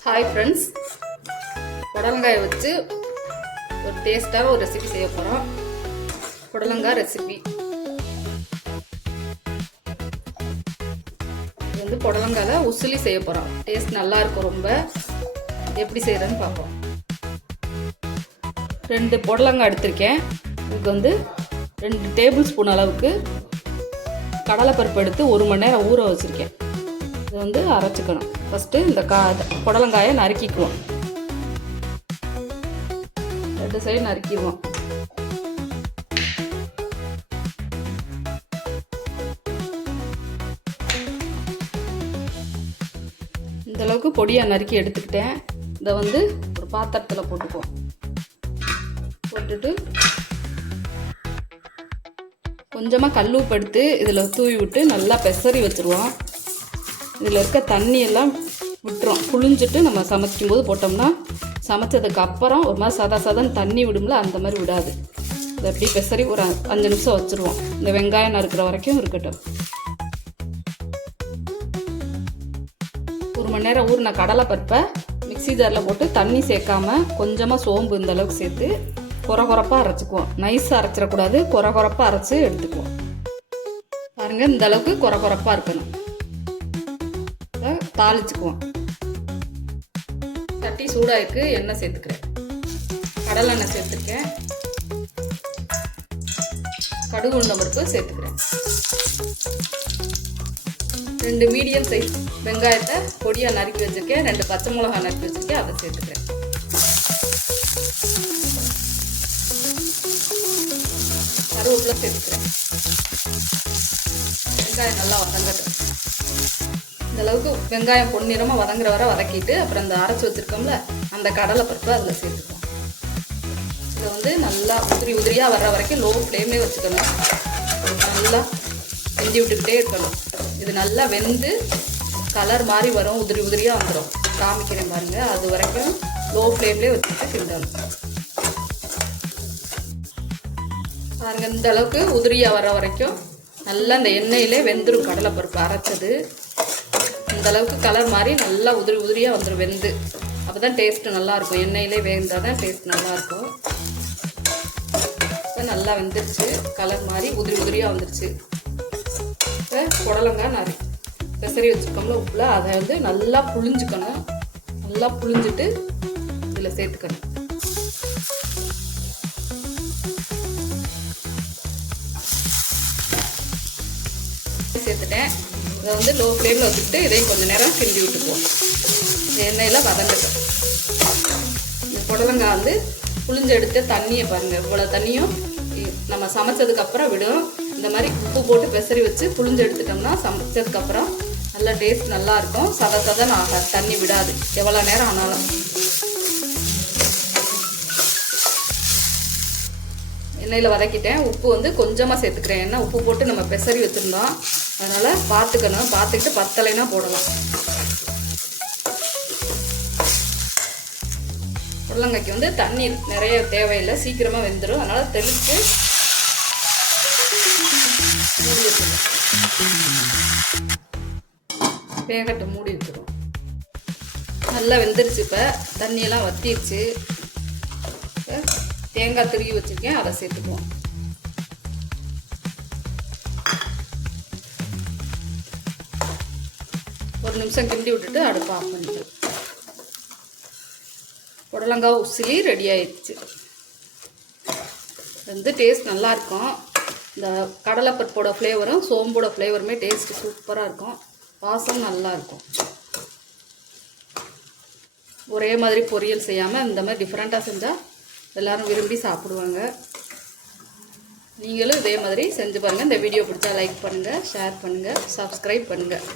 Hi friends, புடலங்காயை வச்சு ஒரு டேஸ்ட்டாக ஒரு ரெசிபி செய்ய போகிறோம். புடலங்காய் ரெசிபி. இது வந்து புடலங்காயில் உசிலி செய்ய போகிறோம். டேஸ்ட் நல்லாயிருக்கும். ரொம்ப எப்படி செய்கிறதுன்னு பார்ப்போம். 2 புடலங்காய் எடுத்திருக்கேன். இதுக்கு வந்து 2 டேபிள் ஸ்பூன் அளவுக்கு கடலைப்பருப்பு எடுத்து 1 மணி நேரம் ஊற வச்சுருக்கேன். இது வந்து அரைச்சிக்கணும். ஃபஸ்ட்டு இந்த புடலங்காயை நறுக்கிக்குவோம். 2 சைடு நறுக்கிடுவோம். இந்தளவுக்கு பொடியாக நறுக்கி எடுத்துக்கிட்டேன். இதை வந்து ஒரு பாத்திரத்தில் போட்டுக்குவோம். போட்டுட்டு கொஞ்சமாக கல் உப்பு எடுத்து இதில் தூவி விட்டு நல்லா பெசரி வச்சுருவோம். இதில் இருக்க தண்ணியெல்லாம் விட்டுரும். புழிஞ்சிட்டு நம்ம சமைக்கும் போது போட்டோம்னா சமைச்சதுக்கு அப்புறம் ஒரு மாதிரி சதன்னு தண்ணி விடும்ல, அந்த மாதிரி விடாது. இதை எப்படி பெசரி ஒரு 5 நிமிஷம் வச்சுருவோம். இந்த வெங்காயம் நறுக்கிற வரைக்கும் இருக்கட்டும். 1 மணி நேரம் ஊறின கடலை பருப்பை மிக்ஸி ஜாரில் போட்டு தண்ணி சேர்க்காம கொஞ்சமாக சோம்பு இந்த அளவுக்கு சேர்த்து கொரகொரப்பாக அரைச்சிக்குவோம். நைஸாக அரைச்சிடக்கூடாது, கொரகொரப்பாக அரைச்சி எடுத்துக்குவோம். பாருங்கள், இந்த அளவுக்கு கொரகொரப்பாக இருக்கணும். தாளிச்சுக்குவோம். சட்டி சூடாயிருக்கு. எண்ணெய் சேர்த்துக்கிறேன். கடலை எண்ணெய் சேர்த்துருக்கேன். கடுகு உளுந்தம் பருப்பு சேர்த்துக்கிறேன். 2 மீடியம் சைஸ் வெங்காயத்தை பொடியாக நறுக்கி வச்சுருக்கேன். 2 பச்சை மிளகாய் நறுக்கி வச்சுருக்கேன். அதை சேர்த்துக்கிறேன். கருவேப்பிலை சேர்த்துக்கிறேன். வெங்காயம் நல்லா வதங்கட்டும். இந்த அளவுக்கு வெங்காயம் பொன்னிறமாக வதங்குற வரை வதக்கிட்டு அப்புறம் இந்த அரைச்சி வச்சுருக்கோம்ல அந்த கடலை பருப்பு அதில் சேர்த்துக்குவோம். இதை வந்து நல்லா உதிரியாக வர்ற வரைக்கும் லோ ஃப்ளேம்லேயே வச்சுக்கணும். நல்லா வெந்தி விட்டுக்கிட்டே இருக்கணும். இது நல்லா வெந்து கலர் மாதிரி வரும், உதிரியாக வந்துடும். காமிக்கிறேன் பாருங்கள். அது வரைக்கும் லோ ஃப்ளேம்லேயே வச்சுட்டு கிண்டணும். பாருங்கள், இந்த அளவுக்கு உதிரியாக வர்ற வரைக்கும் நல்லா இந்த எண்ணெயிலே வெந்துடும். கடலைப்பருப்பு அரைச்சது இந்த அளவுக்கு கலர் மாதிரி நல்லா உதிரியாக வந்துடும் வெந்து. அப்போ தான் டேஸ்ட்டு நல்லாயிருக்கும். எண்ணெயிலே வேந்தால் தான் டேஸ்ட் நல்லாயிருக்கும். இப்போ நல்லா வெந்துருச்சு. கலர் மாதிரி உதிரியாக வந்துருச்சு. இப்போ புடலங்காய் பெசரி வச்சுருக்கோம்ல உப்புல, அதை வந்து நல்லா புழிஞ்சுக்கணும். நல்லா புழிஞ்சிட்டு இதில் சேர்த்துக்கணும். சேர்த்துட்டேன். இதை வந்து லோ ஃப்ளேமில் வச்சுக்கிட்டு இதையும் கொஞ்சம் நேரம் கிண்டி விட்டுக்குவோம். இந்த எண்ணெயில் வதங்கட்டும். இந்த புடலங்காய் வந்து புளிஞ்சு எடுத்த தண்ணியை பாருங்கள். இவ்வளோ தண்ணியும் நம்ம சமைச்சதுக்கப்புறம் விடும். இந்த மாதிரி உப்பு போட்டு பெசரி வச்சு புளிஞ்சு எடுத்துட்டோம்னா சமைச்சதுக்கப்புறம் நல்லா டேஸ்ட் நல்லாயிருக்கும். சதன்னு ஆகாது, தண்ணி விடாது எவ்வளோ நேரம் ஆனாலும். எண்ணெயில் வதக்கிட்டேன். உப்பு வந்து கொஞ்சமாக சேர்த்துக்கிறேன். ஏன்னா உப்பு போட்டு நம்ம பெசரி வச்சுருந்தோம். அதனால் பார்த்துக்கணும். பார்த்துக்கிட்டு பத்தலைனா போடலாம். புடலங்காய்க்கு வந்து தண்ணி நிறைய தேவையில்லை, சீக்கிரமாக வெந்துடும். அதனால் தெளித்து மூடி வச்சுருவோம். வேகட்டை மூடி வச்சுருவோம். நல்லா வெந்துருச்சு. இப்போ தண்ணியெல்லாம் வற்றிடுச்சு. தேங்காய் திருவி வச்சுருக்கேன், அதை சேர்த்துக்குவோம். ஒரு நிமிஷம் கிண்டி விட்டுட்டு அடுப்பு ஆஃப் பண்ணிட்டு புடலங்காய் உசிலி ரெடி ஆயிடுச்சு. வந்து டேஸ்ட் நல்லாயிருக்கும். இந்த கடலைப்பருப்போட ஃப்ளேவரும் சோம்போட ஃப்ளேவருமே டேஸ்ட்டு சூப்பராக இருக்கும். வாசம் நல்லாயிருக்கும். ஒரே மாதிரி பொரியல் செய்யாமல் இந்த மாதிரி டிஃப்ரெண்ட்டாக செஞ்சால் எல்லோரும் விரும்பி சாப்பிடுவாங்க. நீங்களும் இதே மாதிரி செஞ்சு பாருங்கள். இந்த வீடியோ பிடிச்சா லைக் பண்ணுங்கள், ஷேர் பண்ணுங்கள், சப்ஸ்கிரைப் பண்ணுங்கள்.